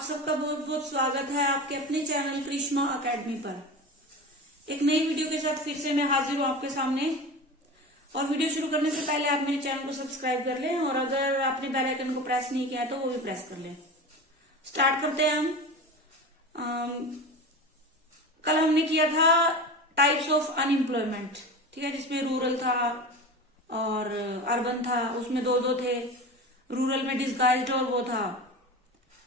आप सबका बहुत बहुत स्वागत है आपके अपने चैनल करिश्मा एकेडमी पर। एक नई वीडियो के साथ फिर से मैं हाजिर हूँ आपके सामने। और वीडियो शुरू करने से पहले आप मेरे चैनल को सब्सक्राइब कर लें और अगर आपने बेल आइकन को प्रेस नहीं किया तो वो भी प्रेस कर लें। स्टार्ट करते हैं हम। कल हमने किया था टाइप्स ऑफ अनएम्प्लॉयमेंट, ठीक है, जिसमें रूरल था और अर्बन था। उसमें दो दो थे। रूरल में डिस्गाइज्ड और वो था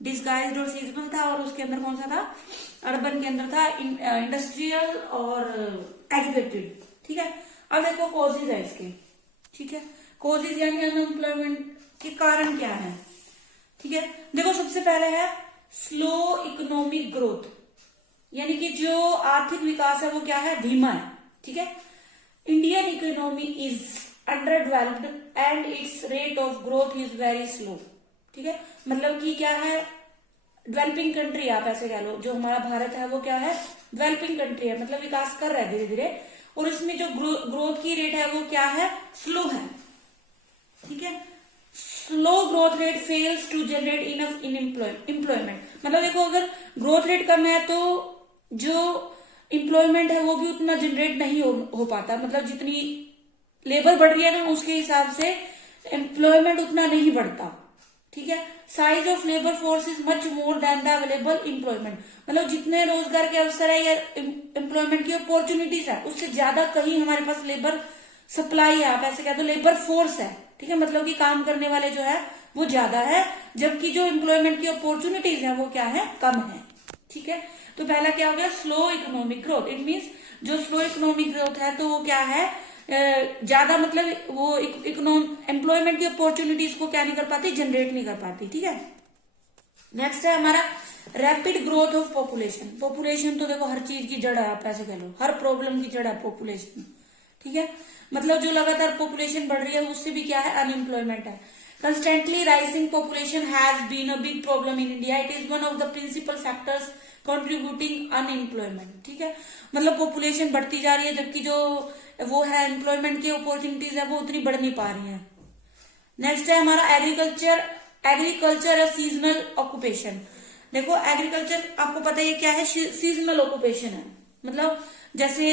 डिस्गाइज्ड और सीजनल था, और उसके अंदर कौन सा था, अर्बन के अंदर था इंडस्ट्रियल और एजुकेटेड। ठीक है, अब देखो कॉजेज है इसके। ठीक है, कॉजेज यानी अनएम्प्लॉयमेंट के कारण क्या है। ठीक है, देखो सबसे पहले है स्लो इकोनॉमिक ग्रोथ, यानी कि जो आर्थिक विकास है वो क्या है, धीमा है। ठीक है, Indian economy is under developed and it's rate of growth is very slow. ठीक है, मतलब कि क्या है, डेवलपिंग कंट्री, आप ऐसे कह लो, जो हमारा भारत है वो क्या है, डेवलपिंग कंट्री है, मतलब विकास कर रहा है धीरे धीरे, और इसमें जो ग्रोथ की रेट है वो क्या है, स्लो है। ठीक है, slow growth rate fails to generate enough in employment. मतलब देखो, अगर ग्रोथ रेट कम है तो जो एम्प्लॉयमेंट है वो भी उतना जनरेट नहीं हो पाता। मतलब जितनी लेबर बढ़ रही है ना, उसके हिसाब से एम्प्लॉयमेंट उतना नहीं बढ़ता। ठीक है, size of labour force is much more than the available employment. मतलब जितने रोजगार के अवसर है या एम्प्लॉयमेंट की अपॉर्चुनिटीज है, उससे ज्यादा कहीं हमारे पास लेबर सप्लाई है, आप ऐसे कह दो लेबर फोर्स है। ठीक है, मतलब कि काम करने वाले जो है वो ज्यादा है, जबकि जो एम्प्लॉयमेंट की अपॉर्चुनिटीज है वो क्या है, कम है। ठीक है, तो पहला क्या हो गया, slow economic growth. It means जो स्लो इकोनॉमिक ग्रोथ है तो वो क्या है, ज्यादा, मतलब वो एम्प्लॉयमेंट की अपॉर्चुनिटीज को क्या नहीं कर पाती, जनरेट नहीं कर पाती। ठीक है, नेक्स्ट है हमारा rapid growth of population. Population तो देखो हर चीज की जड़ है, आप ऐसे कह लो, हर प्रॉब्लम की जड़ है पॉपुलेशन। ठीक है, मतलब जो लगातार पॉपुलेशन बढ़ रही है उससे भी क्या है, अनएम्प्लॉयमेंट है। Constantly rising population has been a big problem in India. It is one of the principal factors contributing unemployment. ठीक है, मतलब पॉपुलेशन बढ़ती जा रही है, जबकि जो वो है एम्प्लॉयमेंट की अपॉर्चुनिटीज है वो उतनी बढ़ नहीं पा रही है। नेक्स्ट है हमारा एग्रीकल्चर सीजनल ऑक्यूपेशन। देखो एग्रीकल्चर आपको पता है क्या है, सीजनल ऑक्यूपेशन है। मतलब जैसे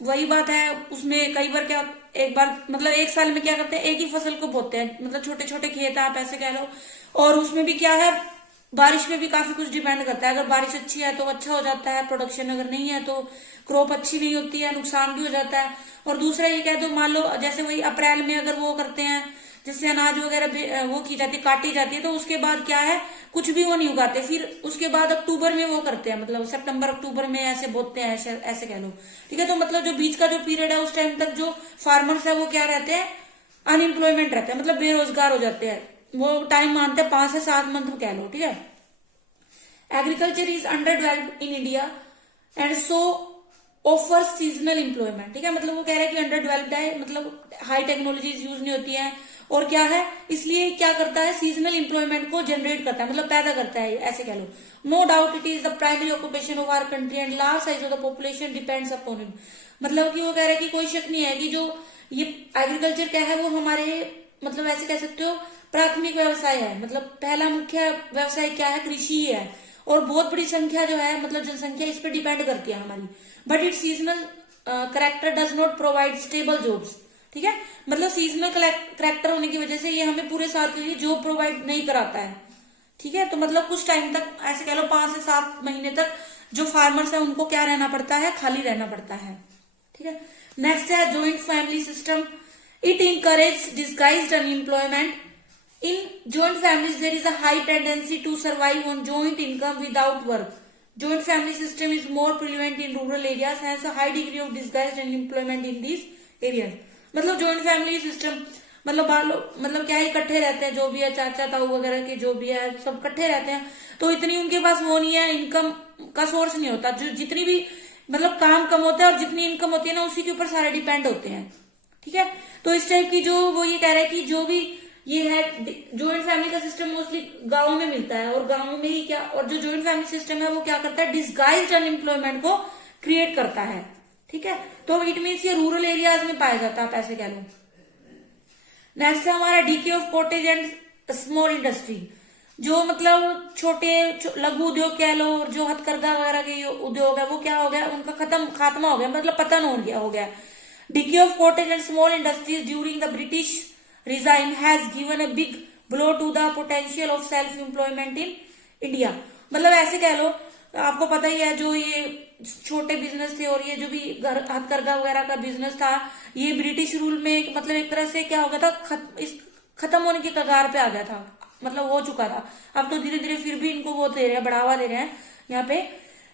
वही बात है, उसमें कई बार क्या, एक बार मतलब एक साल में क्या करते हैं, एक ही फसल को बोते हैं, मतलब छोटे छोटे खेत है, आप ऐसे कह लो। और उसमें भी क्या है, बारिश पे भी काफी कुछ डिपेंड करता है। अगर बारिश अच्छी है तो अच्छा हो जाता है प्रोडक्शन, अगर नहीं है तो क्रॉप अच्छी नहीं होती है, नुकसान भी हो जाता है। और दूसरा ये कह दो, मान लो जैसे वही अप्रैल में अगर वो करते हैं, जिससे अनाज वगैरह वो की जाती है, काटी जाती है, तो उसके बाद क्या है, कुछ भी वो नहीं उगाते। फिर उसके बाद अक्टूबर में वो करते हैं, मतलब सितंबर अक्टूबर में ऐसे बोते हैं, ऐसे कह लो। ठीक है, तो मतलब जो बीच का जो पीरियड है उस टाइम तक जो फार्मर्स है वो क्या रहते हैं, अनएम्प्लॉयमेंट रहते हैं, मतलब बेरोजगार हो जाते हैं। वो टाइम मानते हैं 5 से 7 मंथ कह लो। ठीक है, agriculture is under developed in India and so offer seasonal employment. ठीक है, मतलब वो कह रहे हैं कि अंडर डेवलप्ड है, मतलब हाई टेक्नोलॉजीज यूज नहीं होती है, और क्या है, इसलिए क्या करता है, सीजनल एम्प्लॉयमेंट को जनरेट करता है, मतलब पैदा करता है, ऐसे कह लो। No doubt it is the primary occupation of our country and large size of the population depends upon it. मतलब कि वो कह रहे हैं कि कोई शक नहीं है कि जो ये एग्रीकल्चर क्या है वो हमारे, मतलब ऐसे कह सकते हो, प्राथमिक व्यवसाय है। मतलब पहला मुख्य व्यवसाय क्या है, कृषि ही है, और बहुत बड़ी संख्या जो है, मतलब जनसंख्या इस पर डिपेंड करती है हमारी। But it seasonal character does not provide stable jobs. ठीक है, मतलब सीजनल करेक्टर होने की वजह से ये हमें पूरे साल के लिए जॉब प्रोवाइड नहीं कराता है। ठीक है, तो मतलब कुछ टाइम तक, ऐसे कह लो 5 से 7 महीने तक जो फार्मर्स है उनको क्या रहना पड़ता है, खाली रहना पड़ता है। ठीक है, नेक्स्ट है joint family system. It encourage disguised unemployment. In joint families, there is a high tendency to survive on joint income without work. Joint family system is more prevalent in rural areas, hence a high degree of disguised unemployment in these areas. मतलब joint family system, मतलब क्या है, इकट्ठे रहते हैं, जो भी है चाचा ताऊ वगैरह के जो भी है सब इकट्ठे रहते हैं, तो इतनी उनके पास वो नहीं है, इनकम का सोर्स नहीं होता। जो जितनी भी मतलब काम कम होता है और जितनी इनकम होती है ना, उसी के ऊपर सारे डिपेंड होते हैं। ठीक है, तो इस टाइप की जो वो ये कह रहा है कि जो भी ये है ज्वाइंट फैमिली का सिस्टम मोस्टली गांव में मिलता है, और गांव में ही क्या, और जो ज्वाइंट फैमिली सिस्टम है वो क्या करता है, डिस्गाइज्ड अनएम्प्लॉयमेंट को क्रिएट करता है। ठीक है, तो इट मीन्स ये रूरल एरियाज में पाया जाता है, आप ऐसे कह लो। नेक्स्ट है हमारा DK of cottage and small industry. जो मतलब छोटे लघु उद्योग कह लो, जो हथकरघा वगैरह के उद्योग है वो क्या हो गया, उनका खात्मा हो गया, मतलब पतन हो गया। Decay of cottage and small industries during the British regime has given a big blow to the potential of self employment in India. मतलब ऐसे कह लो, आपको पता ही है जो ये छोटे बिजनेस थे और ये जो भी हथकरघा वगैरह का बिजनेस था, ये ब्रिटिश रूल में मतलब एक तरह से क्या हो गया था, खत्म होने की कगार पे आ गया था, मतलब हो चुका था। अब तो धीरे धीरे फिर भी इनको वो दे रहे हैं, बढ़ावा दे रहे हैं यहाँ पे,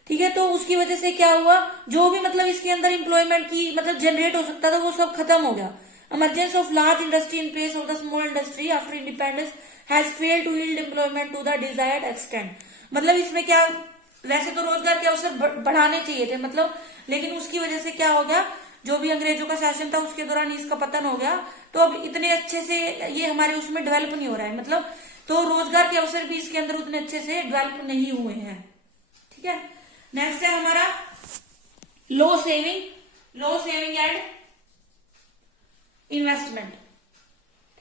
ठीक है। तो उसकी वजह से क्या हुआ, जो भी मतलब इसके अंदर एम्प्लॉयमेंट की मतलब जनरेट हो सकता था वो सब खत्म हो गया। Emergence of large industry in place of the small industry after independence has failed to yield employment to the desired extent. मतलब इसमें क्या, वैसे तो रोजगार के अवसर बढ़ाने चाहिए थे मतलब, लेकिन उसकी वजह से क्या हो गया, जो भी अंग्रेजों का शासन था उसके दौरान इसका पतन हो गया। तो अब इतने अच्छे से ये हमारे उसमें डेवलप नहीं हो रहा है, मतलब तो रोजगार के अवसर भी इसके अंदर उतने अच्छे से डेवलप नहीं हुए हैं, ठीक है। नेक्स्ट है हमारा लो सेविंग एंड इन्वेस्टमेंट,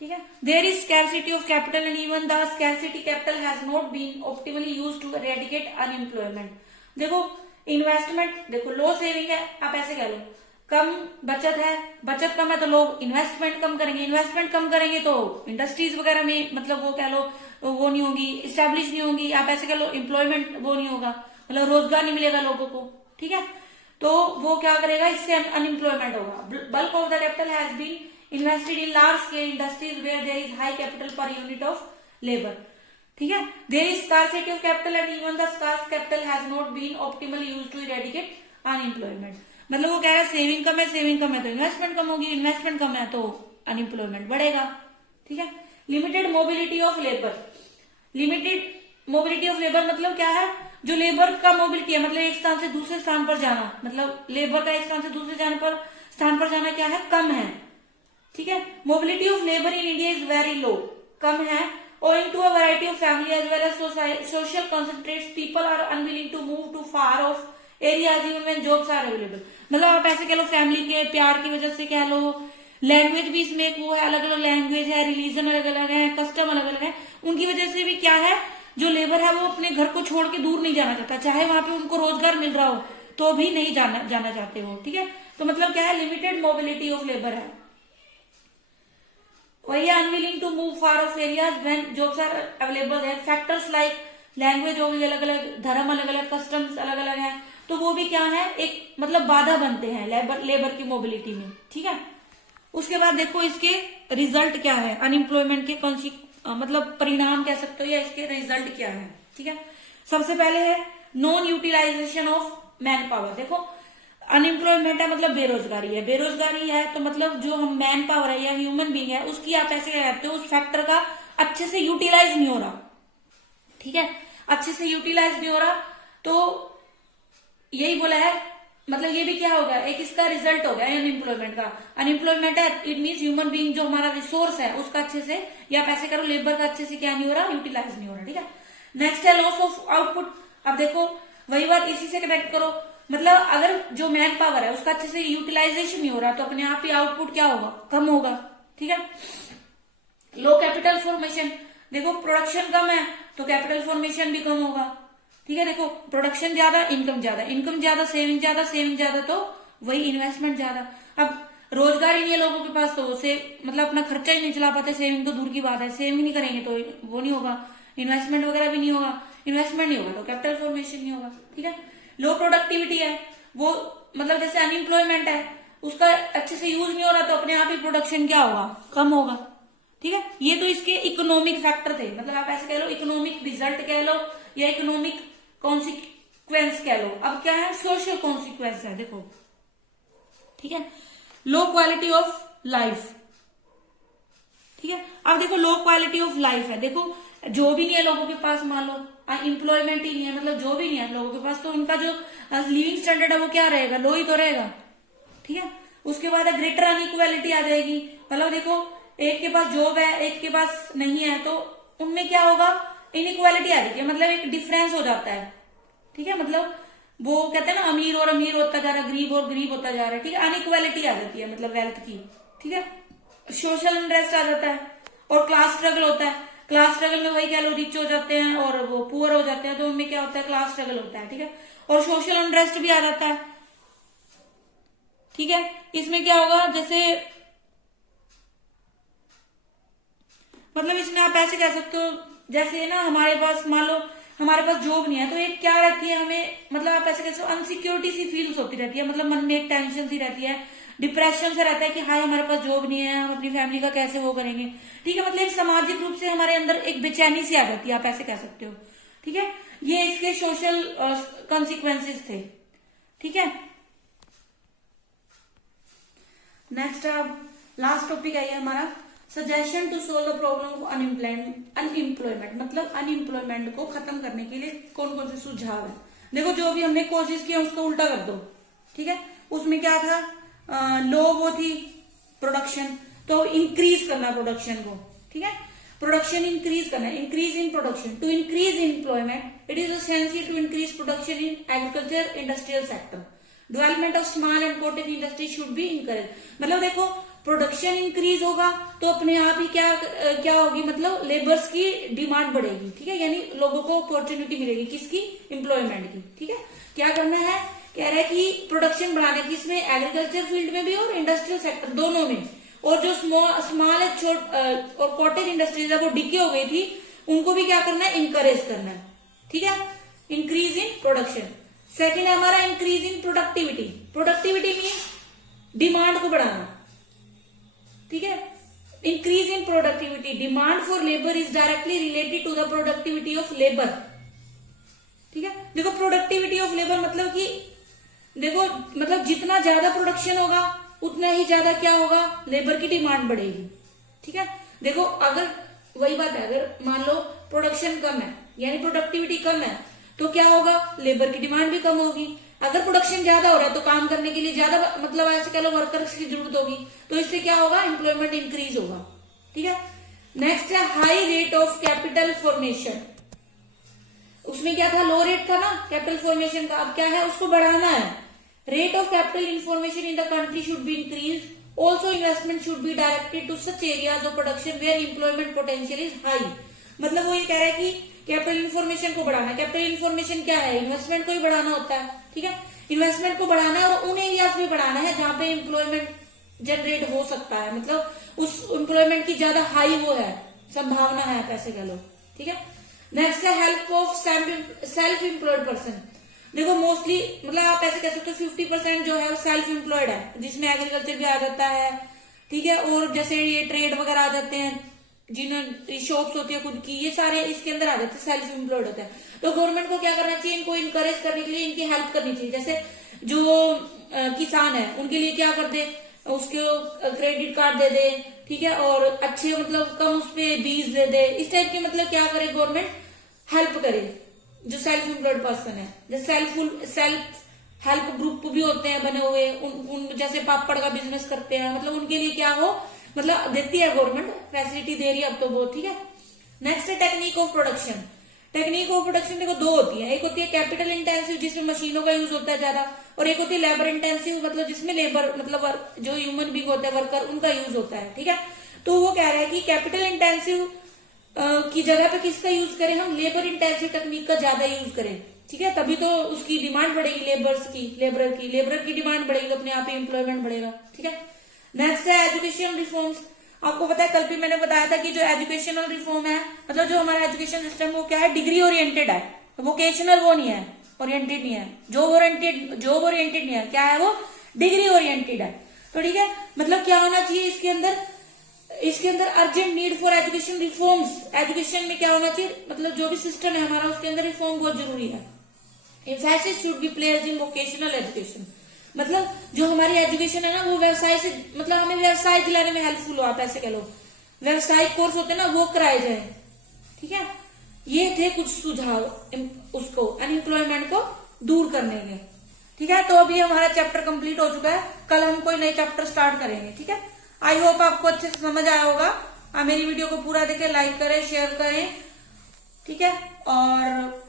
ठीक है। There is scarcity of capital and even the scarcity capital has not been optimally used to eradicate unemployment. देखो इन्वेस्टमेंट, देखो लो सेविंग है, आप ऐसे कह लो, कम बचत है, बचत कम है तो लोग इन्वेस्टमेंट कम करेंगे, इन्वेस्टमेंट कम करेंगे तो इंडस्ट्रीज वगैरह में मतलब वो कह लो वो नहीं होगी, इस्टेब्लिश नहीं होगी, आप ऐसे कह लो एम्प्लॉयमेंट वो नहीं होगा, मतलब रोजगार नहीं मिलेगा लोगों को, ठीक है। तो वो क्या करेगा, इससे अनएम्प्लॉयमेंट होगा। Bulk of the capital has been invested in large scale industries where there is high capital per unit of labour, ठीक है। There is scarcity of capital and even the scarce capital has not been optimally used to eradicate unemployment. मतलब वो क्या है, saving कम है तो investment कम होगी, investment कम है तो अनएम्प्लॉयमेंट बढ़ेगा, ठीक है। लिमिटेड मोबिलिटी ऑफ लेबर मतलब क्या है, जो लेबर का मोबिलिटी है, मतलब एक स्थान से दूसरे स्थान पर जाना, मतलब लेबर का एक स्थान से दूसरे स्थान पर जाना क्या है, कम है, ठीक है। Mobility of labour in India is very low, कम है, owing to a variety of family as well as social concentrates, people are unwilling to move to far off areas even when jobs are available। मतलब आप ऐसे कह लो, family के प्यार की वजह से कह लो, लैंग्वेज भी इसमें एक वो है, अलग अलग लैंग्वेज है, रिलीजन अलग अलग है, कस्टम अलग अलग है, उनकी वजह से भी क्या है, जो लेबर है वो अपने घर को छोड़ के दूर नहीं जाना चाहता, चाहे वहां पे उनको रोजगार मिल रहा हो तो भी नहीं जाना चाहते हो, ठीक है। तो मतलब क्या है, लिमिटेड मोबिलिटी ऑफ लेबर है। वही unwilling to move far off areas when jobs are available है। फैक्टर्स लाइक लैंग्वेज हो गई अलग अलग, धर्म अलग अलग, कस्टम्स अलग अलग है, तो वो भी क्या है, एक मतलब बाधा बनते हैं लेबर की मोबिलिटी में, ठीक है। उसके बाद देखो इसके रिजल्ट क्या है, अनएम्प्लॉयमेंट के मतलब परिणाम कह सकते हो, या इसके रिजल्ट क्या है, ठीक है। सबसे पहले है non utilisation of man power. देखो अनएम्प्लॉयमेंट है मतलब बेरोजगारी है तो मतलब जो हम मैन पावर है या ह्यूमन बीइंग है उसकी आप ऐसे कहते हो, उस फैक्टर का अच्छे से यूटिलाइज नहीं हो रहा, ठीक है, अच्छे से यूटिलाइज नहीं हो रहा, तो यही बोला है, मतलब ये भी क्या होगा, एक इसका रिजल्ट हो गया अनएम्प्लॉयमेंट का। अनएम्प्लॉयमेंट है इट मीन ह्यूमन बीइंग जो हमारा रिसोर्स है उसका अच्छे से, या आप ऐसे करो लेबर का अच्छे से क्या नहीं हो रहा, यूटिलाइज नहीं हो रहा, ठीक है। नेक्स्ट है लॉस ऑफ आउटपुट। अब देखो वही बात इसी से कनेक्ट करो, मतलब अगर जो मैन पावर है उसका अच्छे से यूटिलाइजेशन नहीं हो रहा तो अपने आप ही आउटपुट क्या होगा, कम होगा, ठीक है। लो कैपिटल फॉर्मेशन, देखो प्रोडक्शन कम है तो कैपिटल फॉर्मेशन भी कम होगा, ठीक है। देखो प्रोडक्शन ज्यादा, इनकम ज्यादा, सेविंग ज्यादा तो वही इन्वेस्टमेंट ज्यादा। अब रोजगार ही नहीं है लोगों के पास तो उसे मतलब अपना खर्चा ही नहीं चला पाते, सेविंग तो दूर की बात है, सेविंग नहीं करेंगे तो वो नहीं होगा, इन्वेस्टमेंट वगैरह भी नहीं होगा, इन्वेस्टमेंट नहीं होगा तो कैपिटल फॉर्मेशन नहीं होगा, ठीक है। लो प्रोडक्टिविटी है, वो मतलब जैसे अनएम्प्लॉयमेंट है उसका अच्छे से यूज नहीं हो रहा तो अपने आप ही प्रोडक्शन क्या होगा, कम होगा, ठीक है। ये तो इसके इकोनॉमिक फैक्टर थे, मतलब आप ऐसे कह लो इकोनॉमिक रिजल्ट कह लो या इकोनॉमिक कॉन्सिक्वेंस कह लो। अब क्या है, सोशल कॉन्सिक्वेंस है, देखो, ठीक है। लो क्वालिटी ऑफ लाइफ, ठीक है। अब देखो लो क्वालिटी ऑफ लाइफ है, देखो जो भी नहीं है लोगों के पास, मान लो एम्प्लॉयमेंट ही नहीं है, मतलब जो भी नहीं है लोगों के पास, तो उनका जो लिविंग स्टैंडर्ड है वो क्या रहेगा, लो ही तो रहेगा, ठीक है। उसके बाद ग्रेटर अनइक्वालिटी आ जाएगी, मतलब देखो एक के पास जॉब है एक के पास नहीं है तो उनमें क्या होगा, इनइक्वालिटी आ जाती है, मतलब एक डिफरेंस हो जाता है, ठीक है। मतलब वो कहते हैं ना अमीर और अमीर होता जा रहा है, गरीब और गरीब होता जा रहा है, ठीक है। अनइक्वालिटी आ जाती है मतलब वेल्थ की, ठीक है। सोशल अनरेस्ट आ जाता है और क्लास स्ट्रगल होता है। क्लास स्ट्रगल में वही कह लो, रिच हो जाते हैं और वो पुअर हो जाते हैं, तो उनमें क्या होता है, क्लास स्ट्रगल होता है, ठीक है। और सोशल अनरेस्ट भी आ जाता है, ठीक है। इसमें क्या होगा, जैसे मतलब इसमें आप ऐसे कह सकते हो, जैसे ना हमारे पास मान लो हमारे पास जॉब नहीं है, तो एक क्या रहती है हमें, मतलब आप ऐसे कह सकते हो अनसिक्योरिटी सी फील्स होती रहती है, मतलब मन में एक टेंशन सी रहती है, डिप्रेशन से रहता है कि हाय हमारे पास जॉब नहीं है, हम अपनी फैमिली का कैसे वो करेंगे, ठीक है। मतलब एक सामाजिक रूप से हमारे अंदर एक बेचैनी सी आ जाती है, आप ऐसे कह सकते हो, ठीक है। ये इसके सोशल कॉन्सिक्वेंसेस थे, ठीक है। नेक्स्ट अब लास्ट टॉपिक है ये हमारा, suggestion to solve the problem of unemployment, मतलब अनएम्प्लॉयमेंट को खत्म करने के लिए कौन कौन से सुझाव है। देखो जो भी हमने कोशिश की उसको उल्टा कर दो, ठीक है। उसमें क्या था, लो वो थी प्रोडक्शन, तो इंक्रीज करना प्रोडक्शन को, ठीक है। प्रोडक्शन इंक्रीज करना, increase in production, to increase employment it is essential to increase production in agriculture industrial sector, development of small and cottage industry should be encourage. मतलब देखो प्रोडक्शन इंक्रीज होगा तो अपने आप ही क्या होगी, मतलब लेबर्स की डिमांड बढ़ेगी, ठीक है, यानी लोगों को अपॉर्चुनिटी मिलेगी, किसकी, एम्प्लॉयमेंट की, ठीक है। क्या करना है, कह रहा है कि प्रोडक्शन बढ़ाने की, इसमें एग्रीकल्चर फील्ड में भी और इंडस्ट्रियल सेक्टर दोनों में, और जो स्मॉल और कॉटेज इंडस्ट्रीज है वो डिके हो गई थी, उनको भी क्या करना है, इंकरेज करना है, ठीक है। Increase in production. सेकेंड है हमारा increase in productivity, productivity mean demand को बढ़ाना, ठीक है। Increase in productivity, demand for labour is directly related to the productivity of labour, ठीक है। देखो प्रोडक्टिविटी ऑफ लेबर मतलब कि देखो मतलब जितना ज्यादा प्रोडक्शन होगा उतना ही ज्यादा क्या होगा, लेबर की डिमांड बढ़ेगी, ठीक है। देखो अगर वही बात है, अगर मान लो प्रोडक्शन कम है यानी प्रोडक्टिविटी कम है, तो क्या होगा, लेबर की डिमांड भी कम होगी। अगर प्रोडक्शन ज्यादा हो रहा है तो काम करने के लिए ज्यादा, मतलब ऐसे कह लो वर्कर्स की जरूरत होगी, तो इससे क्या होगा, एम्प्लॉयमेंट इंक्रीज होगा, ठीक है। नेक्स्ट है high rate of capital formation. उसमें क्या था, लो रेट था ना कैपिटल फॉर्मेशन का, अब क्या है, उसको बढ़ाना है। Rate of capital information in the country should be increase, also investment should be directed to such areas of production where employment potential is high. मतलब वो ये कह रहा है कि कैपिटल इन्फॉर्मेशन को बढ़ाना, कैपिटल इन्फॉर्मेशन क्या है, इन्वेस्टमेंट को ही बढ़ाना होता है, ठीक है। इन्वेस्टमेंट को बढ़ाना है और उन एरियाज में बढ़ाना है जहां पे एम्प्लॉयमेंट जनरेट हो सकता है, मतलब उस एम्प्लॉयमेंट की ज्यादा हाई वो है, संभावना है, पैसे कह लो, ठीक है। नेक्स्ट है help of self employed person. देखो मोस्टली मतलब आप ऐसे कह सकते हो 50% जो है वो सेल्फ एम्प्लॉयड है, जिसमें एग्रीकल्चर भी आ जाता है, ठीक है। और जैसे ये ट्रेड वगैरह आ जाते हैं, जिन्हें शॉप्स होती है खुद की, ये सारे इसके अंदर आ जाते हैं, सेल्फ एम्प्लॉयड होते हैं। तो गवर्नमेंट को क्या करना चाहिए, इनको इनकरेज करने के लिए इनकी हेल्प करनी चाहिए। जैसे जो किसान है उनके लिए क्या कर दे, उसको क्रेडिट कार्ड दे दे, ठीक है, और अच्छे मतलब कम उस पे बीज दे दे, इस टाइप की मतलब क्या करे गवर्नमेंट, हेल्प करे जो सेल्फ एम्प्लॉयड पर्सन है। जो सेल्फ हेल्प ग्रुप भी होते हैं बने हुए, उन जैसे पापड़ का बिजनेस करते हैं, मतलब उनके लिए क्या हो, मतलब देती है गवर्नमेंट, फैसिलिटी दे रही है अब तो बहुत, ठीक है। नेक्स्ट है technique of production. Technique of production देखो दो होती है, एक होती है कैपिटल इंटेंसिव जिसमें मशीनों का यूज होता है ज्यादा, और एक होती है लेबर इंटेंसिव मतलब जिसमें लेबर मतलब जो ह्यूमन बींग होते हैं वर्कर उनका यूज होता है, ठीक है। तो वो कह रहा है कि कैपिटल इंटेंसिव की जगह पे किसका यूज करें, हम लेबर इंटेंसिव टेक्निक का ज्यादा यूज करें, ठीक है, तभी तो उसकी डिमांड बढ़ेगी, लेबर की डिमांड बढ़ेगी, अपने आप ही एम्प्लॉयमेंट बढ़ेगा, ठीक है। नेक्स्ट है एजुकेशन रिफॉर्म्स। आपको पता है कल भी मैंने बताया था कि जो एजुकेशनल रिफॉर्म है, मतलब जो हमारा एजुकेशन सिस्टम वो क्या है, डिग्री ओरिएंटेड है, वोकेशनल वो नहीं है, ओरिएंटेड नहीं है, जॉब ओरिएंटेड नहीं है, क्या है वो, डिग्री ओरिएंटेड है। तो ठीक है, मतलब क्या होना चाहिए इसके अंदर urgent need for education reforms. Education में क्या होना चाहिए, मतलब जो भी सिस्टम है हमारा उसके अंदर रिफॉर्म बहुत जरूरी है। Emphasis should be placed in vocational education, मतलब जो हमारी एजुकेशन है ना वो व्यवसाय से, मतलब हमें व्यवसाय दिलाने में हेल्पफुल हो, आप ऐसे कह लो व्यवसायिक कोर्स होते हैं ना वो कराए जाए, ठीक है। ये थे कुछ सुझाव उसको अनएम्प्लॉयमेंट को दूर करने के, ठीक है। तो अभी हमारा चैप्टर कंप्लीट हो चुका है, कल हम कोई नए चैप्टर स्टार्ट करेंगे, ठीक है। आई होप आपको अच्छे से समझ आया होगा। आप मेरी वीडियो को पूरा देखें, लाइक करें, शेयर करें, ठीक है, और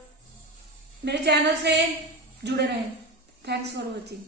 मेरे चैनल से जुड़े रहें। Thanks for watching.